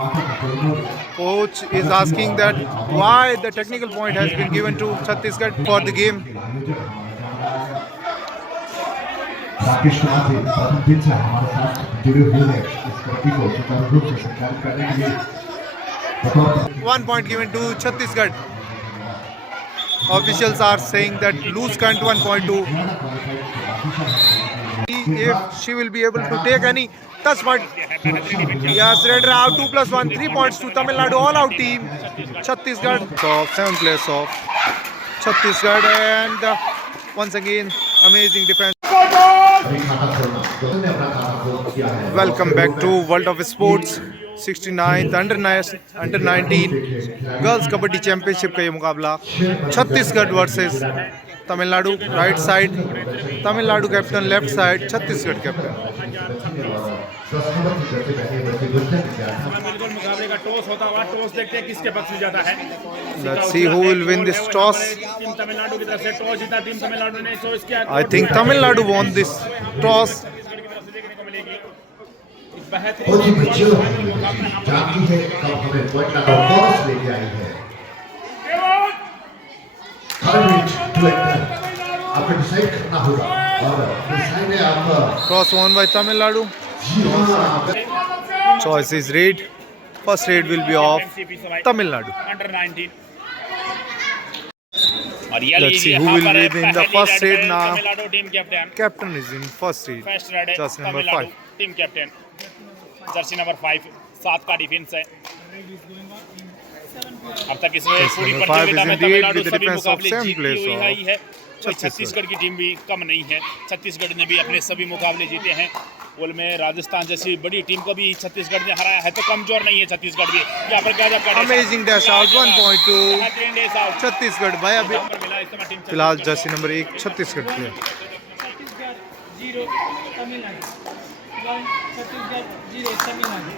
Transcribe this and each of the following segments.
Coach is asking that why the technical point has been given to Chhattisgarh for the game. Rakesh Kumar ji प्रथम दिन से हमारे साथ जुड़े हुए हैं इस कबड्डी को सुचारू रूप से संचालित करने के लिए 1 point given to Chhattisgarh. Officials are saying that lose count 1.2. If she will be able to take any touch point. Yes, Red out 2 plus 1, 3 points to Tamil Nadu all out team. Chhattisgarh of 7 players of Chhattisgarh and once again amazing defense. Welcome back to World of Sports 69th under 19 Girls Kabaddi Championship का ये मुकाबला Chhattisgarh versus Tamil Nadu. Right side Tamil Nadu captain, left side Chhattisgarh captain. मुकाबले का toss होता हुआ, toss देखते हैं किसके पक्ष में जाता है. Let's see who will win this toss. Team Tamil Nadu की तरफ से टॉस जीता टीम तमिलनाडु ने. सो इसके I think Tamil Nadu won this toss. बहुत बच्चियों जानती है कब हमें पॉइंट का टॉस लेके आई है. हर मिनट आपको डिसाइड करना होगा और डिसाइड है आपका. Toss won by Tamil Nadu. Choice is read. First raid will be of Tamil Nadu. Under 19. Let's see who will win in the first raid now. Tamil Nadu team captain. Captain is in first raid. First red Just number Tamil Nadu 5. Team captain. Jersey number 5 7 का defence है. अब तक इसमें पूरी number 5 प्रतियोगिता is में indeed Tamil Nadu with the सभी defense of मुकाबले seven जीती players हुई of है. और Chhattisgarh. छत्तीसगढ़ की टीम भी कम नहीं है. छत्तीसगढ़ ने भी अपने सभी मुकाबले जीते हैं. पोल में राजस्थान जैसी बड़ी टीम को भी छत्तीसगढ़ ने हराया है, तो कमजोर नहीं है छत्तीसगढ़ भी. यहाँ पर गजब का Amazing dash out 1.2 3 days out. Chhattisgarh भाई. अभी पर मिला इस समय टीम फिलहाल जर्सी नंबर 1 छत्तीसगढ़ की है. छत्तीसगढ़ 0 तमिलनाडु 1 छत्तीसगढ़ 0 तमिलनाडु.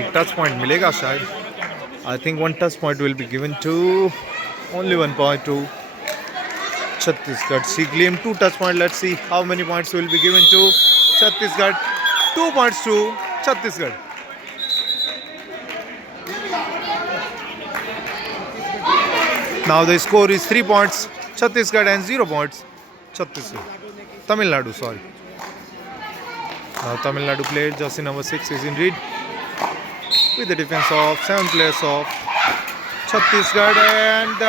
एक टच पॉइंट मिलेगा शायद. I think 1 touch point will be given to only 1 point to Chhattisgarh. She claimed 2 touch points. Let's see how many points will be given to Chhattisgarh. 2 points to Chhattisgarh. Now the score is 3 points Chhattisgarh and 0 points Tamil Nadu. Sorry. Now Tamil Nadu played jersey number 6 is in red with the defense of 7 players of Chhattisgarh and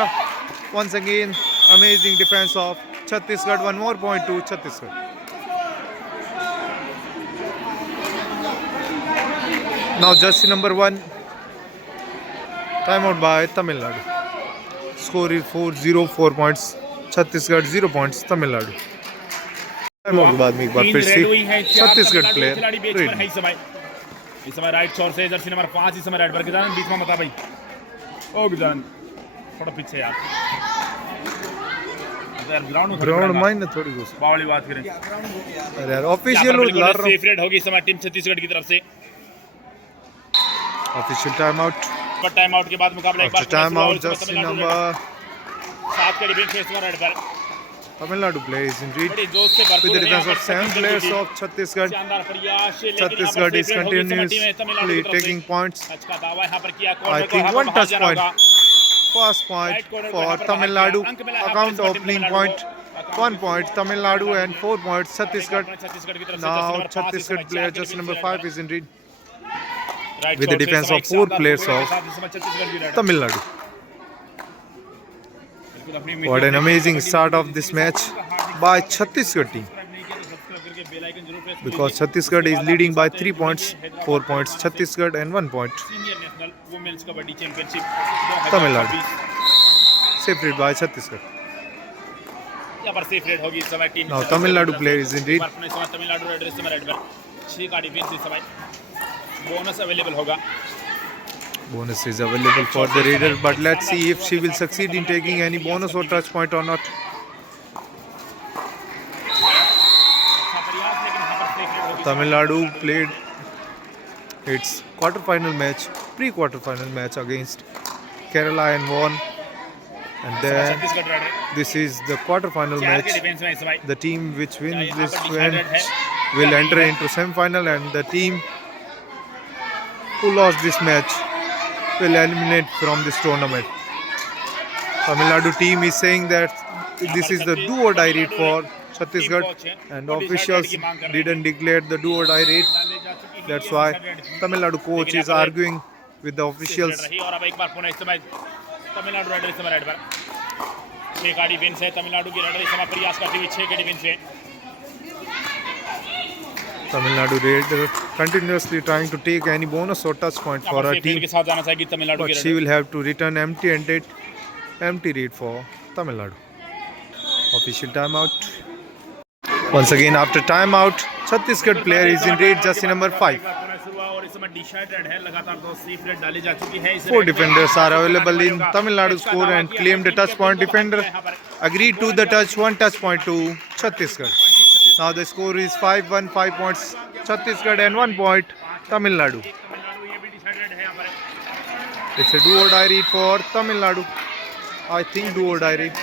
once again amazing defense of Chhattisgarh. 1 more point to Chhattisgarh. Now jersey number 1 time out by Tamil Nadu. Score is 4-0. 4 points Chhattisgarh, 0 points Tamil Nadu. Time out के बाद में एक बार फिर से Chhattisgarh player इस समय right छोर से जर्सी नंबर 5 इस समय राइट पर गिजान बीच में मता भाई. ओ गिजान थोड़ा पीछे यार ग्राउंड माइन थोड़ी घुस बावली बात करें. अरे यार ऑफिशियल सेफ रेड होगी इस समय टीम छत्तीसगढ़ की तरफ से. Official time out. पर टाइम आउट के बाद मुकाबला एक बार टाइम आउट जर्सी नंबर 7 के डिफेंस फेस रेड पर Tamil Nadu plays in red बड़ी जोश से with the भरपूर defense of 7 players of Chhattisgarh. शानदार प्रयास. Chhattisgarh is continuously taking points. अच्छा दावा यहां पर किया. I think 1 touch point. First point for Tamil Nadu. Account opening point 1 point Tamil Nadu and 4 points Chhattisgarh. Now Chhattisgarh player just number 5 is in red with the defense of 4 players of Tamil Nadu. What an amazing start of this match by Chhattisgarh team, because Chhattisgarh is leading by 3 points. 4 points Chhattisgarh and 1 point senior national women's kabaddi championship Tamil Nadu. Separated by Chhattisgarh. यहाँ पर safe red होगी इस समय team. Now Tamil Nadu player is in red. Tamil Nadu red इस समय red पर 6 का defence इस समय. बोनस अवेलेबल होगा. Bonus is available for the raider, but let's see if she will succeed in taking any bonus or touch point or not. Tamil Nadu played its quarter-final match, pre-quarter-final match against Kerala and won. And then this is the quarter-final match. The team which wins this match will enter into semi-final, and the team who lost this match will eliminate from this tournament. Tamil Nadu team is saying that this is the do or die raid for Chhattisgarh, and officials didn't declare the do or die raid. That's why Tamil Nadu coach is arguing with the officials. और अब एक बार पुनः इस समय Tamil Nadu raider इस समय red पर 6 का डिफेंस है तमिलनाडु की रेडर इस समय प्रयास करती हुई 6 के डिफेंस है Tamil Nadu Raider continuously trying to take any bonus or touch point for her team, के साथ जाना चाहेगी तमिलनाडु but की she will have to return empty raid for Tamil Nadu. Official timeout. Once again after timeout, Chhattisgarh player is in raid jersey number 5. और इस समय decided है लगातार 2 सेफ रेड डाली जा चुकी है 4 defenders are available in Tamil Nadu score and claimed a touch point. Defender agreed to the touch, 1 touch point to Chhattisgarh. Now the score is 5-1, 5 points Chhattisgarh and 1 point Tamil Nadu. It's a do or die raid for Tamil Nadu. I think do or die raid.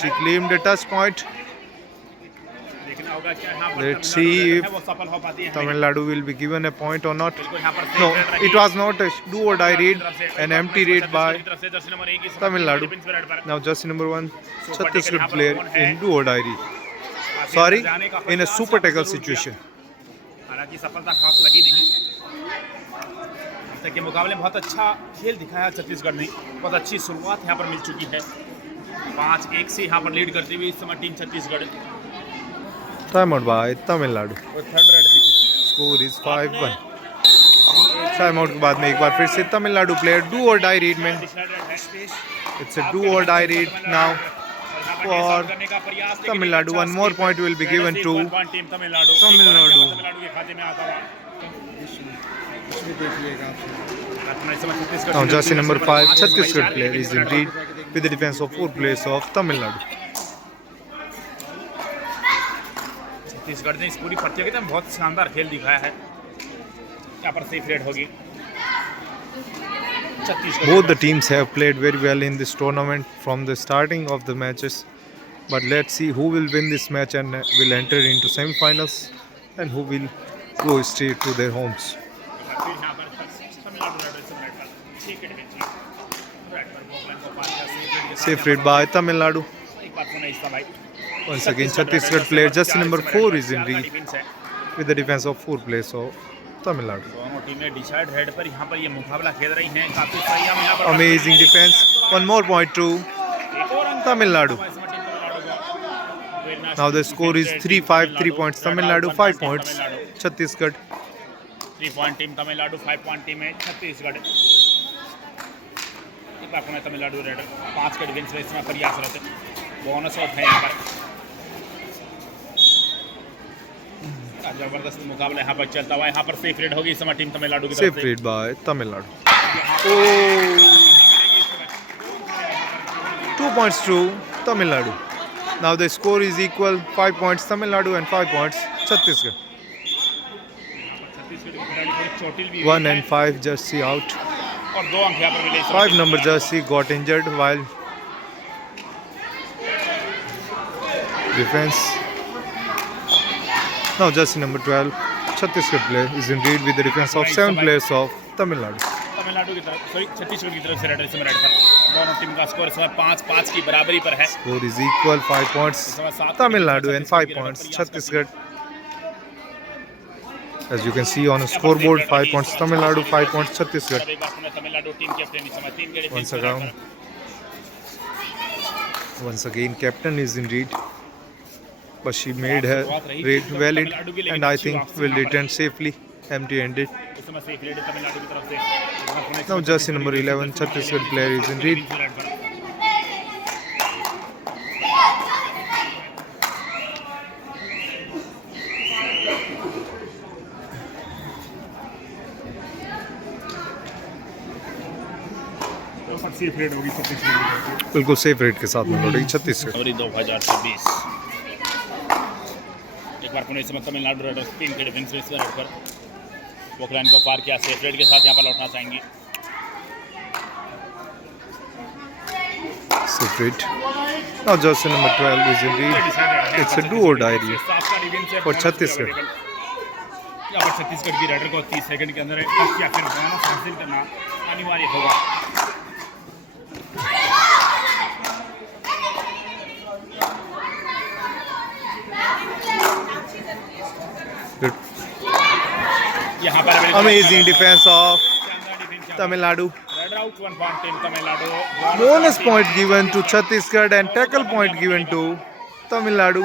She claimed a touch point. Let's see if Tamil Nadu will be given a point or not. No, it was not a do or die raid, an empty raid by Tamil Nadu. Now jersey number 1, Chhattisgarh player in do or die raid. Sorry, in a super tackle situation. हालांकि सफलता खास लगी नहीं तक के मुकाबले में बहुत अच्छा खेल दिखाया छत्तीसगढ़ ने बहुत अच्छी शुरुआत यहाँ पर मिल चुकी है 5-1 से यहाँ पर लीड करती हुई इस समय team Chhattisgarh Timeout by Tamil Nadu. और थर्ड रेड थी Score is 5-1. Timeout के बाद में एक बार फिर से Tamil Nadu player do or die raid में. It's a do or die raid now for Tamil Nadu. 1 more point will be given to Tamil Nadu. के खाते में आता हुआ Now jersey number 5, Chhattisgarh player is in lead with the defense of 4 players of Tamil Nadu. Chhattisgarh ने इस पूरी प्रतियोगिता में बहुत शानदार खेल दिखाया है यहाँ पर सेफ रेड होगी Chhattisgarh Both the teams have played very well in this tournament from the starting of the matches. But let's see who will win this match and will enter into semi-finals and who will go straight to their homes. फिर यहाँ पर Tamil Nadu raider से red पर 6 के defence red पर गोपलन को पार किया Safe read by Tamil Nadu. एक बार पुनः इस समय Once again, Chhattisgarh player jersey number 4 is in lead with the defense of 4 players of Tamil Nadu. दोनों टीमें डिसाइड हेड पर यहाँ पर ये मुकाबला खेल रही हैं काफी सही हम यहाँ पर Amazing defense. 1 more point to एक और अंक Tamil Nadu. इस समय टीम तमिलनाडु को Now the score is 3-5, 3 points Tamil Nadu, 5 points Chhattisgarh. 3 point team Tamil Nadu 5 point team है छत्तीसगढ़ एक बार पुनः तमिलनाडु रेडर 5 के डिफेंस में इसमें प्रयासरत बोनस ऑफ है यहाँ पर जबरदस्त मुकाबला यहाँ पर चलता हुआ यहाँ पर सेफ रेड होगी इस समय टीम तमिलनाडु की Safe तरफ से read by Tamil Nadu. Oh, 2 points to Tamil Nadu. Now the score is equal, 5 points Tamil Nadu and 5 points Chhattisgarh. Chhattisgarh की खिलाड़ी थोड़ी चोटिल भी 1 and 5 jersey out. और 2 अंक यहाँ पर मिले इस समय 5 team number Tamil Nadu jersey got injured while defense. Now jersey number 12, Chhattisgarh player is in lead with the defense of 7 players of Tamil Nadu. Tamil Nadu की तरफ सॉरी छत्तीसगढ़ की तरफ से रेडर इस समय रेड पर दोनों टीम का स्कोर इस समय 5-5 की बराबरी पर है Score is equal, 5 points Tamil Nadu and 5 points Chhattisgarh. As you can see on the scoreboard, 5 points Tamil Nadu, 5 points Chhattisgarh. एक बार पुनः तमिलनाडु टीम कैप्टन इस समय 3 के defence Once again, captain is in lead, but she made her raid valid and I think will return safely empty-handed. इस समय safe red Tamil Nadu की तरफ से Now jersey number 11, Chhattisgarh player is in lead. Safe red होगी छत्तीसगढ़ बिल्कुल safe red के साथ में लौटेगी छत्तीसगढ़. फरवरी 2026 एक बार पुनः इस समय तमिलनाडु रेडर्स 3 के डिफेंस में रेड पर पोखलाइन को पार किया सेफ रेड के साथ यहाँ पर लौटना चाहेंगी Separate. Now jersey number 12 is in lead. It's a do or die lead for Chhattisgarh. यहाँ पर छत्तीसगढ़ की राइडर को 30 सेकंड के अंदर टच या फिर बोनस हासिल करना अनिवार्य होगा। यहाँ पर Amazing defense of Tamil Nadu. Raider out 1 point team Tamil Nadu. Bonus point given to Chhattisgarh and tackle point given to Tamil Nadu.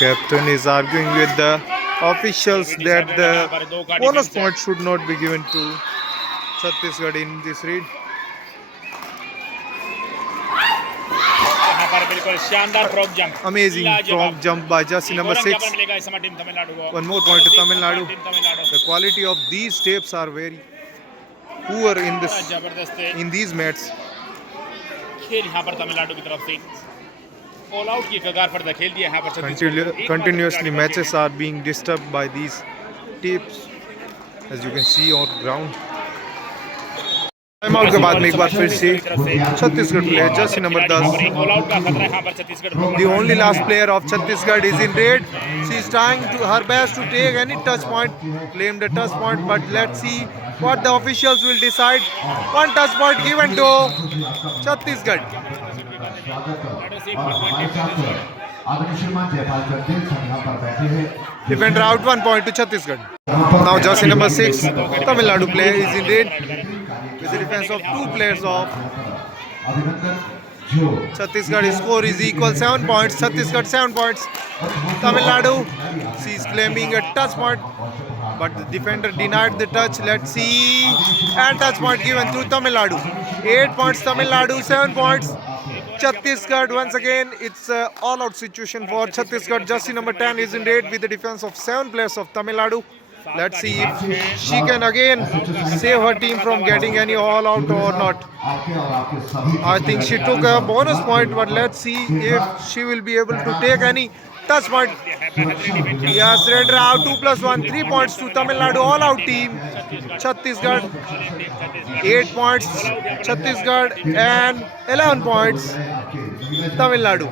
Captain is arguing with the officials that the bonus point should not be given to Chhattisgarh in this read. यहाँ पर बिल्कुल शानदार frog jump. Amazing frog jump by jersey number 6. मिलेगा इस समय team Tamil Nadu को। One more point to Tamil Nadu. Team Tamil Nadu. The quality of these tapes are very poor जबरदस्त in these mats. खेल यहाँ पर तमिलनाडु की तरफ से ऑल आउट की कगार पर धकेल दिया यहाँ पर Continuously matches are being disturbed by these tapes, as you can see on ground. Time out के बाद में एक बार फिर से Chhattisgarh player Jersey number 10. All out का खतरा यहाँ पर Chhattisgarh. The only last player of Chhattisgarh is in red. She is trying to her best to take any touch point, claim the touch point, but let's see what the officials will decide. One touch point given to Chhattisgarh. Defender out, 1 point to Chhattisgarh. Now jersey number 6, Tamil Nadu player is in red with the defense of 2 players of Chhattisgarh. Score is equal, 7 points. Chhattisgarh 7 points. Tamil Nadu, she is claiming a touch point, but the defender denied the touch. Let's see, and touch point given to Tamil Nadu. 8 points Tamil Nadu, 7 points Chhattisgarh. Once again, it's an all-out situation for Chhattisgarh. Jersey number 10 is in red with the defense of 7 players of Tamil Nadu. Let's see if she can again save her team from getting any all-out or not. I think she took a bonus point, but let's see if she will be able to take any touch point. Yes, Raider out, 2+1, 3 points to Tamil Nadu all-out team. Chhattisgarh 8 points, Chhattisgarh, and 11 points Tamil Nadu.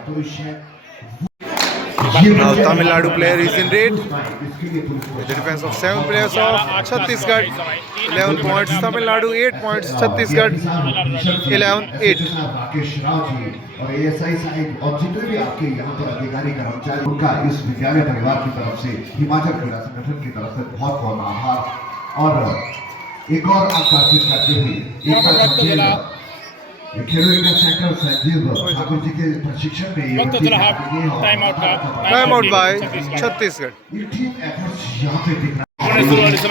Now Tamil Nadu player is in red with the defense of 7 players of Chhattisgarh. 11 points Tamil Nadu, 8 points Chhattisgarh, 11-8. Rakesh Rao ji और ASI Sahib और जितने भी आपके यहाँ पर अधिकारी कर्मचारी उनका इस विद्यालय परिवार की तरफ से हिमाचल क्रीड़ा संगठन की तरफ से बहुत बहुत आभार। और एक और अंक अर्जित करते हुए खेलो इंडिया सेंटर संजीव ठाकुर जी के प्रशिक्षण में टाइम आउट बाय छत्तीसगढ़। यहाँ पे दिख रहा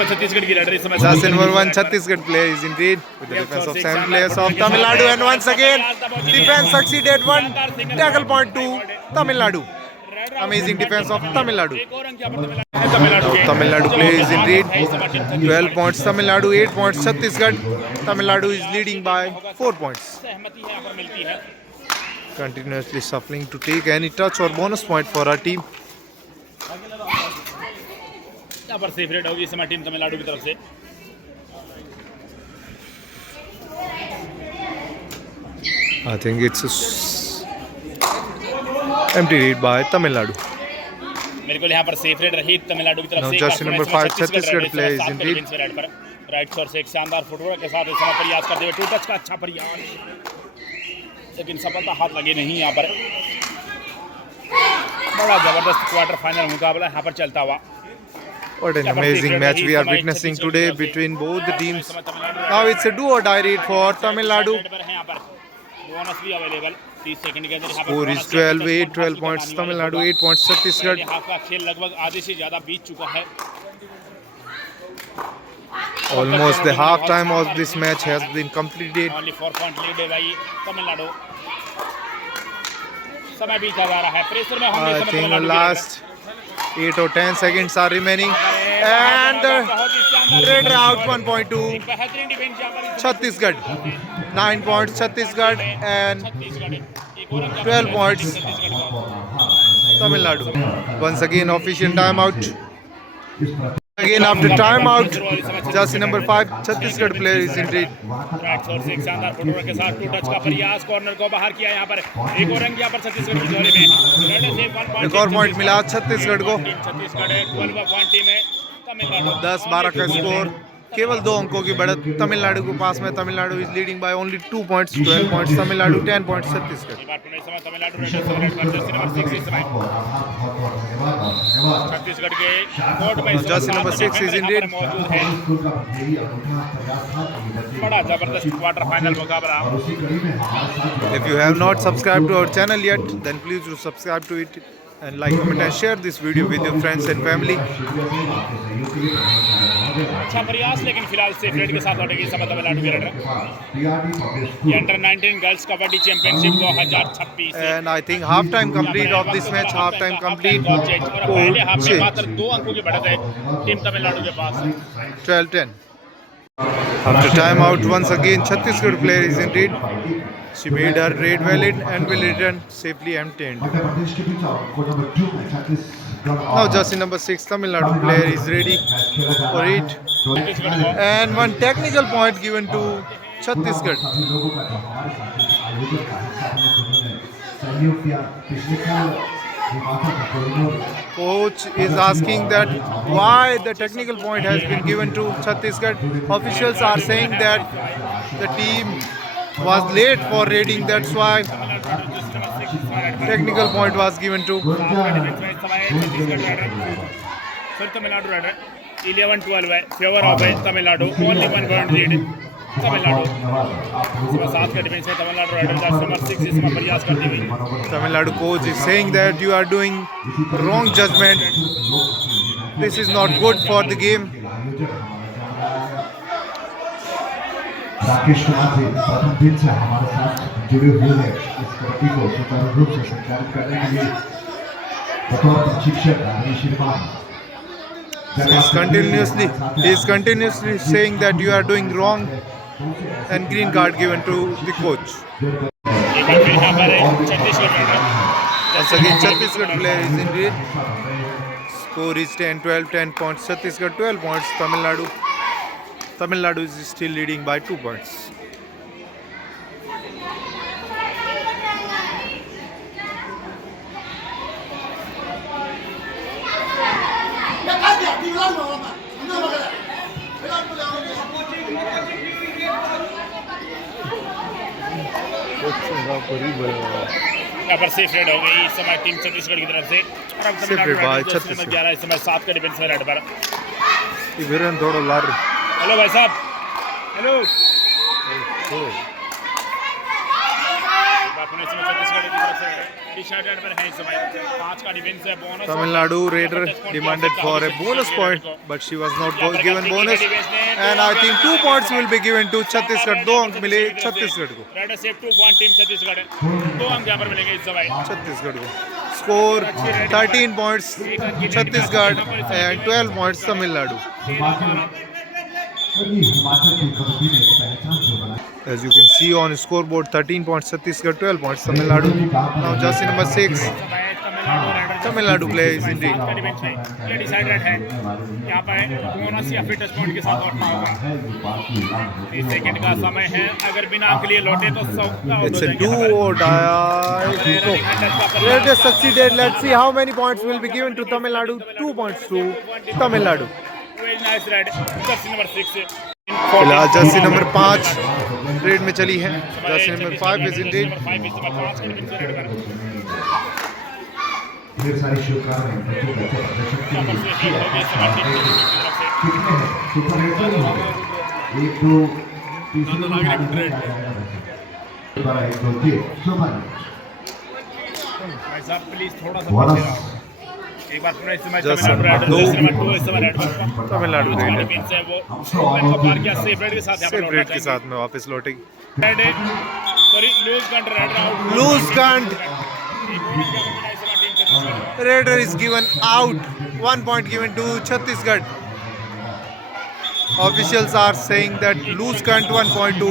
छत्तीसगढ़ की लड़ाई समय Jersey number 1 Chhattisgarh player is in red with the defense of 7 players of Tamil Nadu, and once again defense succeeded. 1 tackle point to Tamil Nadu. Amazing defense of Tamil Nadu. Tamil Nadu player is in red. 12 points Tamil Nadu, 8 points Chhattisgarh. Tamil Nadu is leading by 4 points. Continuously shuffling to take any touch or bonus point for our team. यहाँ पर safe red होगी इस समय team Tamil Nadu की तरफ से। I think it's a empty read by Tamil Nadu. मेरे को यहाँ पर सेफ रेड रही तमिलनाडु की तरफ Now से। jersey number 5 Chhattisgarh player is in red. Right shot से एक शानदार फुटवर्क के साथ इस समय प्रयास करते हुए 2 टच का अच्छा प्रयास, लेकिन सफलता हाथ लगे नहीं। यहाँ पर बड़ा जबरदस्त क्वार्टर फाइनल मुकाबला यहाँ पर चलता हुआ। What an amazing match we are witnessing today between both the teams. Now it's a do or die read for Tamil Nadu. Bonus भी अवेलेबल 30 सेकंड के अंदर। Score is 12-8, 12 points Tamil Nadu, 8 points Chhattisgarh. यहाँ का खेल लगभग आधे से ज्यादा बीत चुका है। Almost the half time of this match has been completed. Only 4 point lead है भाई तमिलनाडु। समय बीता जा रहा है, प्रेशर में होंगे I समय think the Tamil Nadu. last 8 or 10 seconds are remaining, and Raider out 1 point to बेहतरीन डिफेंस यहाँ पर Chhattisgarh. 9 points Chhattisgarh and 12 points Tamil Nadu. Once again official timeout. again after timeout. Jersey number 5 Chhattisgarh player is indeed. Right शोर से एक शानदार footwork के साथ to touch का प्रयास, कॉर्नर को बाहर किया यहाँ पर। एक और रंग यहाँ पर छत्तीसगढ़ की झोली में। रेड से 1 पॉइंट, एक और पॉइंट मिला छत्तीसगढ़ को। छत्तीसगढ़ 12 पॉइंट टीम है तमिलनाडु। 10-12 का स्कोर, केवल 2 अंकों की बढ़त तमिलनाडु के पास में। Tamil Nadu is leading by only 2 points, 12 points Tamil Nadu, 10 points Chhattisgarh. एक बार पुणे समय तमिलनाडु रेड से रेड पर जर्सी नंबर 6 इस समय छत्तीसगढ़ के कोर्ट में जर्सी नंबर 6 is indeed मौजूद है। बड़ा जबरदस्त क्वार्टर फाइनल मुकाबला। If you have not subscribed to our channel yet, then please do subscribe to it and like, comment and share this video with your friends and family. अच्छा प्रयास, लेकिन फिलहाल safe red के साथ लौटेगी इस समय तमिलनाडु की रेड। ये अंडर 19 गर्ल्स कबड्डी चैंपियनशिप 2026 है। And I think half time complete of this match, half time complete. पहले हाफ में मात्र 2 अंकों की बढ़त है टीम तमिलनाडु के पास। 12-10. After timeout, once again Chhattisgarh player is indeed. She made her raid valid and will return safely empty-handed. Now jersey number 6 Tamil Nadu player is ready for it. And one technical point given to Chhattisgarh. Coach is asking that why the technical point has been given to Chhattisgarh. Officials are saying that the team was late for raiding, that's why technical point was given to. फिर Tamil Nadu red 11-12 है, favour of है Tamil Nadu, only 1 point lead Tamil Nadu. इसमें 7 का defence है Tamil Nadu readers, number 6 इसमें प्रयास करती हुई। Tamil Nadu coach is saying that you are doing wrong judgment. This is not good for the game. Rakesh Kumar ji प्रथम दिन से हमारे साथ जुड़े हुए हैं इस कबड्डी को सुचारू रूप से संचालित करने के लिए बतौर प्रशिक्षक राजेश श्रीमान। He is continuously saying that you are doing wrong and green card given to the coach. एक बार फिर यहाँ पर Chhattisgarh raider Once again Chhattisgarh player is indeed. Score is 10-12, 10 points Chhattisgarh, 12 points Tamil Nadu is still leading by 2 points. यहाँ पर safe red हो गई इस समय टीम छत्तीसगढ़ की तरफ से। और अब तमिलनाडु रेडर्स जर्सी नंबर 11 इस समय 7 का डिफेंस में रेड पर। थोड़ा लार। हेलो भाई साहब, हेलो। छत्तीसगढ़ की तरफ से डिसाइडेड पर है इस समय 5 का डिफेंस है। Bonus Tamil Nadu raider demanded for a bonus point, but she was not given bonus. And I think 2 points will be given to Chhattisgarh. 2 अंक मिले छत्तीसगढ़ को। रेडर से 2 पॉइंट टीम छत्तीसगढ़ 2 अंक यहाँ पर मिलेंगे इस समय छत्तीसगढ़ को। Score 13 points Chhattisgarh and 12 points Tamil Nadu. As you can see on scoreboard, 13 points Chhattisgarh, 12 points Tamil Nadu. Now jersey number 6 Tamil Nadu player is indeed. ये डिसाइडेड है यहाँ पर बोनस या फिर टच पॉइंट के साथ लौटना होगा। 30 सेकंड का समय है, अगर बिना अंक लिए लौटे तो 100 का It's a do or die. Let us succeeded. Let's see how many points will be given to Tamil Nadu. 2 points to Tamil Nadu. Very nice red Jersey number 6 फिलहाल जर्सी नंबर 5 रेड में चली है। Jersey number 5 is Indeed. ढेर सारी शुभकामनाएं बच्चों के अच्छे प्रदर्शन के लिए। कितने हैं सुपर रेडर में 1 2 तीसरी बार 1 2 3 सुपर भाई साहब प्लीज थोड़ा सा बोनस एक बार पूरा इस match Jersey Tamil Nadu number red दो। जर्सी नंबर 2 इस समय रेड तमिलनाडु रेड डिफेंस है वो बार क्या सेफ रेड के साथ यहाँ पर सेफ रेड के साथ में वापस लौटेगी। Raid sorry lose cant raid out lose cant Raider is given out. 1 point given to Chhattisgarh. Officials are saying that loose count 1 point to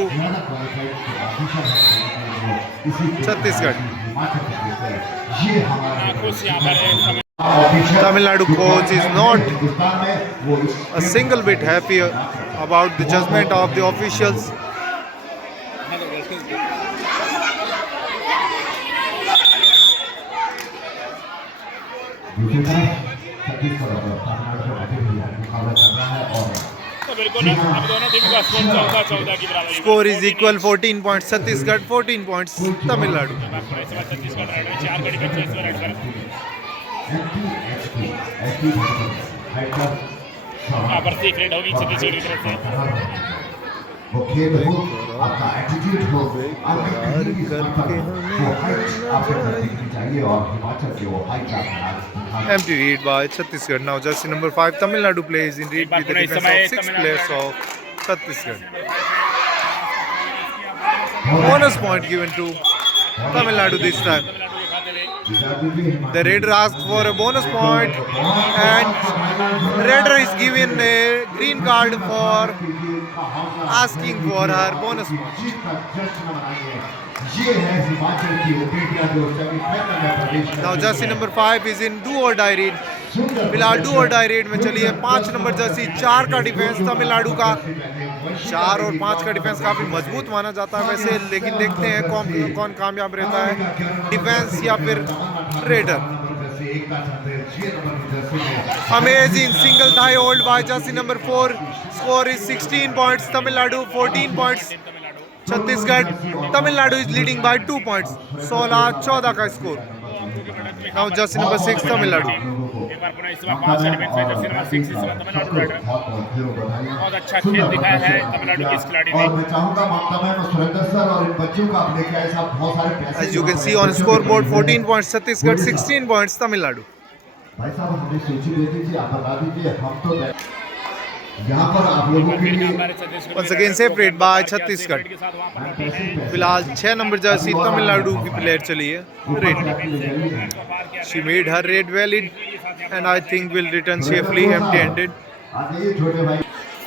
Chhattisgarh. ये हमारा कुछ यहाँ पर Tamil Nadu coach is not a single bit happy about the judgment of the officials. दूसरी तरफ छत्तीसगढ़ और तमिलनाडु से batting हुई मुकाबला कर रहा है और तो बिल्कुल अब दोनों टीम का स्कोर 14-14 की बराबरी Score is equal 14 points Chhattisgarh, 14 points Tamil Nadu. Chhattisgarh red में 4 का डिफेंस है रेड पर यहाँ पर सीख रेड होगी छत्तीसगढ़ की तरफ से वो खेल हो आपका एटीट्यूड हो आपकी कहीं भी समर्पण वो हाइट आपके अंदर दिखनी चाहिए और हिमाचल के वो हाइट आप Empty read by Chhattisgarh. Now jersey number 5 Tamil Nadu plays in read with the defense of 6 players of Chhattisgarh. Bonus point given to Tamil Nadu this time. The Raider asked for a bonus point and Raider is given a green card for asking for her bonus point. Now jersey number 5 is in do or die raid. फिलहाल do और die red में चलिए 5 number Jersey 4 का defence Tamil Nadu का 4 और 5 का defence काफी मजबूत माना जाता है वैसे, लेकिन देखते हैं कौन कामयाब रहता है, डिफेंस या फिर raider. Amazing single thigh hold by jersey number 4. Score is 16 points Tamil Nadu, 14 points Chhattisgarh. Tamil Nadu is leading by 2 points, 16-14 का स्कोर. Now jersey number 6 Tamil Nadu. एक बार पुनः इस बार 5 का डिफेंस है जर्सी नंबर 6 इस बार तमिलनाडु रेडर बहुत अच्छा खेल दिखाया है तमिलनाडु के इस खिलाड़ी ने. और मैं चाहूंगा ममता मैम और सुरेंद्र सर और इन बच्चों का आप लेके आए साहब बहुत सारे पैसे. As you can see on scoreboard 14 points Chhattisgarh, 16 points Tamil Nadu. भाई साहब हमें सूची दे दीजिए, आप बता दीजिए, हम तो यहाँ पर आप लोगों के लिए Once again separate by Chhattisgarh. फिलहाल 6 नंबर जर्सी तमिलनाडु की प्लेयर चली है red. She made her raid valid and I think will return safely empty-handed.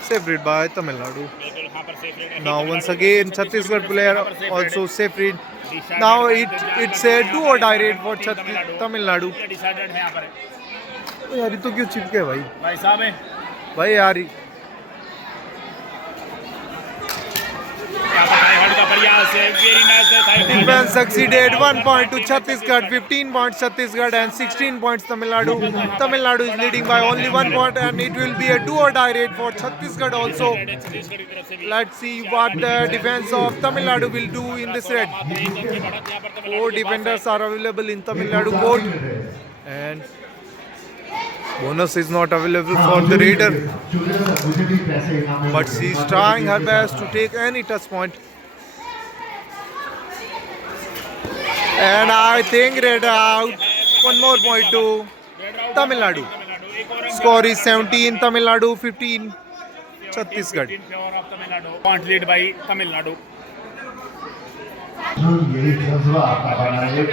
Separate by Tamil Nadu. Now once again Chhattisgarh player also separate. Now it's a do or die raid for Tamil Nadu. Decided है यहाँ पर. यार ये तो क्यों चिपके भाई भाई साहब है भाई यार. यहाँ पर थाई हॉल्ड का प्रयास है, वेरी नाइस है Thai hold. Defense succeeded 1 point to Chhattisgarh, 15 points Chhattisgarh and 16 points Tamil Nadu. Tamil Nadu is leading by only 1 point and it will be a do or die raid for Chhattisgarh also. Chhattisgarh की तरफ से भी Let's see what the defense of Tamil Nadu will do in this raid. एक की बढ़त यहाँ पर 4 defenders are available in Tamil Nadu court and bonus is not available for the raider, but she is trying her best to take any touch point. And I think raider out. 1 more point to Tamil Nadu. Score is 17 Tamil Nadu, 15 Chhattisgarh. Point lead by Tamil Nadu. यही जज्बा आपका बना है,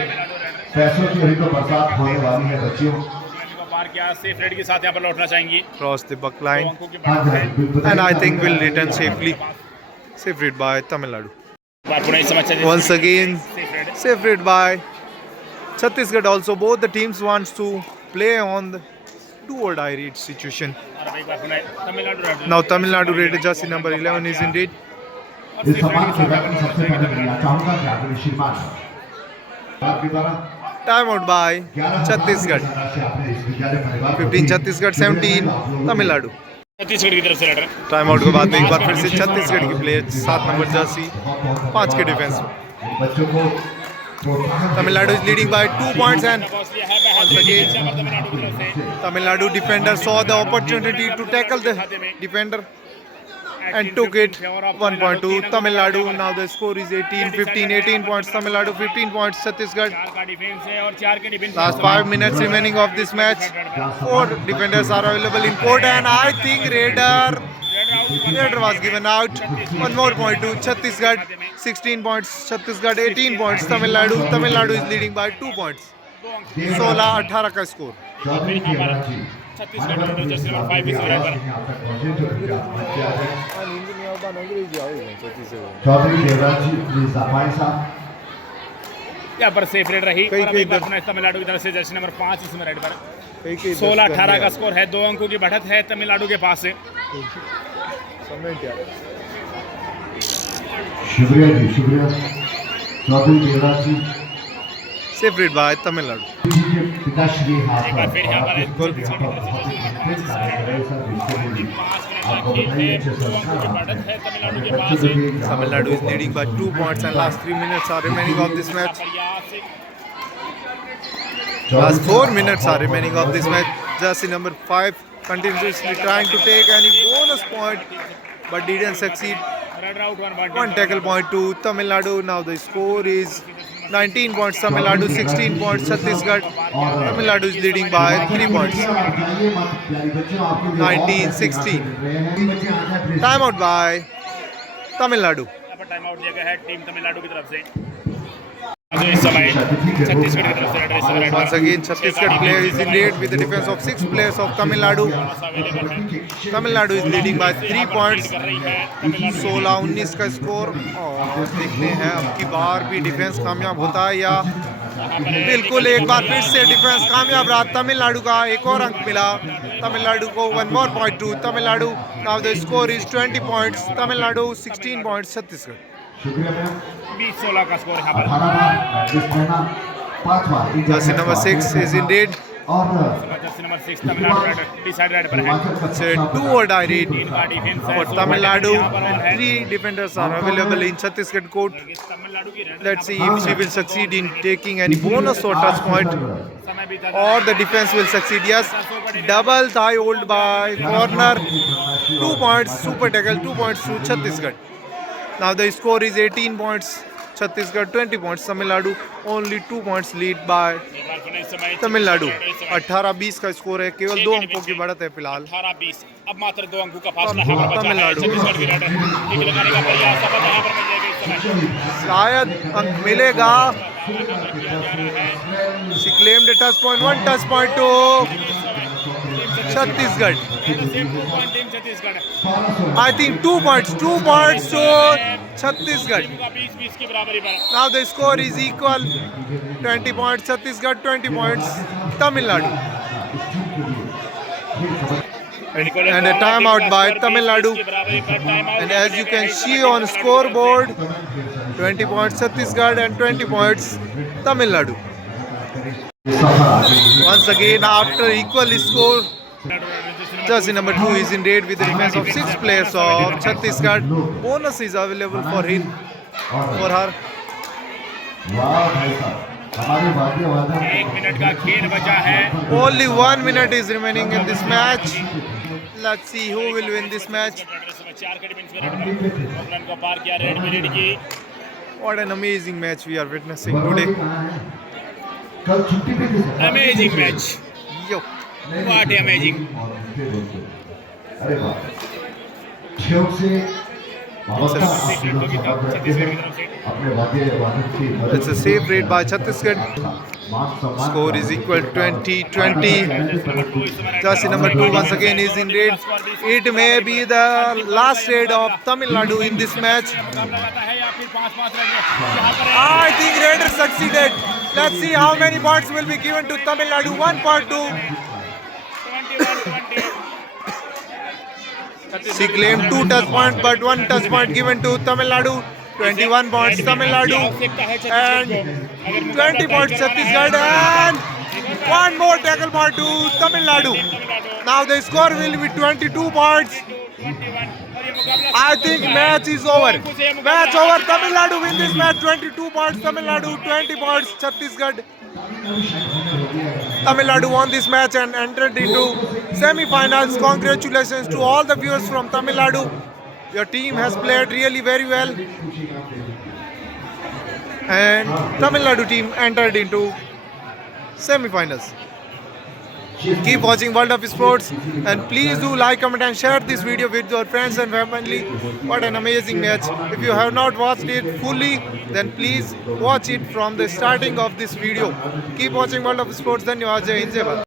पैसों की अभी तो बरसात होने वाली है बच्चों. पार किया, सेफ रेड के साथ यहाँ पर लौटना चाहेंगी. Cross the buck line अंकों की बढ़त है. and I think will return safely. Safe read by Tamil Nadu. बार पुनः इस समय Once again safe red. safe read by Chhattisgarh also. Both the teams wants to play on the do or die read situation. और एक बार पुनः Tamil Nadu red. Now Tamil Nadu Raider jersey number 11 is in read. इस सम्मान की रकम सबसे पहले मिलना चाहूंगा कि आगे श्रीमान आपके द्वारा Time out by Chhattisgarh. 15 Chhattisgarh, 17 Tamil Nadu. Chhattisgarh की तरफ से रेडर. टाइम आउट के बाद में एक बार फिर से छत्तीसगढ़ की प्लेयर 7 नंबर जर्सी 5 के डिफेंस में. बच्चों को Tamil Nadu is leading by 2 points and once again Tamil Nadu की तरफ से Tamil Nadu defender saw the opportunity to tackle the defender and took it. 1 point to Tamil Nadu. Now the score is 18-15. 18 points Tamil Nadu, 15 points Chhattisgarh. 4 का defence है और 4 के defence. Last 5 minutes remaining of this match. 4 defenders are available in court and I think Raider was given out. 1 more point to Chhattisgarh. 16 points Chhattisgarh, 18 points Tamil Nadu. Tamil Nadu is leading by 2 points. 16-18 का score. Chhattisgarh raider jersey number 5 इस raider. Chaudhary Devraj ji please आपाई साहब. यहाँ पर safe red रही. कई और एक बार पुनः तमिलनाडु की तरफ से जर्सी नंबर 5 इसमें रेड पर. एक ही 16-18 का स्कोर है, 2 अंकों की बढ़त है तमिलनाडु के पास से। कमेंट यार शुक्रिया जी, शुक्रिया चौधरी देवराज जी सेफ रीड बाय तमिलनाडु। जी के पिताश्री एक बार फिर यहाँ पर बिल्कुल यहाँ पर बहुत ही बेहतरीन कार्य कर रहे हैं सर, जिसके लिए आपको बताइए अच्छे संस्कार है तमिलनाडु के बच्चों पास के लिए यहाँ Tamil Nadu is पर leading by 2 points and last 3 minutes are remaining of this match. Last 4 minutes are remaining of this match. Jersey number 5 continuously trying to take any bonus point but didn't succeed. One tackle point to Tamil Nadu. Now the score is 19 points Tamil Nadu, 16 points Chhattisgarh. Tamil Nadu is leading by 3 points. 19-16. Time out by Tamil Nadu. Time out दिया गया है team Tamil Nadu की तरफ से। जो इस समय छत्तीसगढ़ की तरफ से रेड इस Once again, Chhattisgarh player is in lead with the defense of 6 players of Tamil Nadu. Tamil Nadu is leading by 3 points. 16-19 का स्कोर और देखते हैं अब की बार भी डिफेंस कामयाब होता है या बिल्कुल एक बार फिर से डिफेंस कामयाब रहा। तमिलनाडु का एक और अंक मिला तमिलनाडु को। 1 more point to Tamilnadu. Now the score is 20 points Tamilnadu, 16 points Chhattisgarh. शुक्रिया मैम। 20-16 का स्कोर यहाँ पर। 18 बार जिस महीना 5 बार Jersey number 6 is in lead. और Jersey number 6 Tamil Nadu decide red पर है। It's a 2 or die raid इनका डिफेंस है for Tamil Nadu. 3 defenders are available in Chhattisgarh court. Tamil Nadu की red Let's see if she will succeed in taking any bonus or touch point, समय बीता or the defense will succeed. Yes, double thigh hold by corner. 2 points, super tackle, 2 points to Chhattisgarh. Now the score is 18 points Chhattisgarh, 20 points Tamil Nadu. Only 2 points lead by Tamil Nadu. 18-20 का score है, केवल 2 अंकों की बढ़त है फिलहाल। 18-20 अब मात्र 2 अंकों का फासला यहाँ पर बचा है। तमिलनाडु। छत्तीसगढ़ की रेड किक लगाने का प्रयास सफल यहाँ पर मिल जाएगा इस समय। शायद अंक मिलेगा। She claimed a touch point, 1 touch point to Chhattisgarh. Team Chhattisgarh I think 2 points to Chhattisgarh. 20-20 की बराबरी पर। Now the score is equal. 20 points Chhattisgarh, 20 points Tamil Nadu. And a timeout by Tamil Nadu. And as you can see on scoreboard, 20 points Chhattisgarh and 20 points Tamil Nadu. Once again, after equal score, jersey number 2 is in raid with the defense of 6 players of Chhattisgarh. Bonus is available for him, for her. वाह भाई साहब, हमारे वाद्य वादन 1 minute का खेल बचा है। Only 1 minute is remaining in this match. Let's see who will win this match. 4 का डिफेंस रेड पर रन को पार किया रेड पीरियड की। What an amazing match we are witnessing today. कल छुट्टी पे थी sir. Amazing match, Yo. What amazing. अरे वाह, ठेक से अपने वाद्य वादन की It's a safe raid by Chhattisgarh. Score is equal 20-20. Jersey number 2 once again is in raid. It may be the last raid of Tamil Nadu in this match. I think Raiders succeeded. Let's see how many points will be given to Tamil Nadu. 1 point to. She claimed 2 touch points, but 1 touch point given to Tamil Nadu. 21 points Tamil Nadu and 20 points Chhattisgarh and 1 more tackle point to Tamil Nadu. Now the score will be 22 points. I think match is over. Match over. Tamil Nadu win this match. 22 points Tamil Nadu, 20 points Chhattisgarh. Tamil Nadu won this match and entered into semi-finals. Congratulations to all the viewers from Tamil Nadu. Your team has played really very well. And Tamil Nadu team entered into semi-finals. Keep watching World of Sports and please do like, comment and share this video with your friends and family. What an amazing match. If you have not watched it fully, then please watch it from the starting of this video. Keep watching World of Sports. Dhanyawad. Jai Hind, Jai Bharat.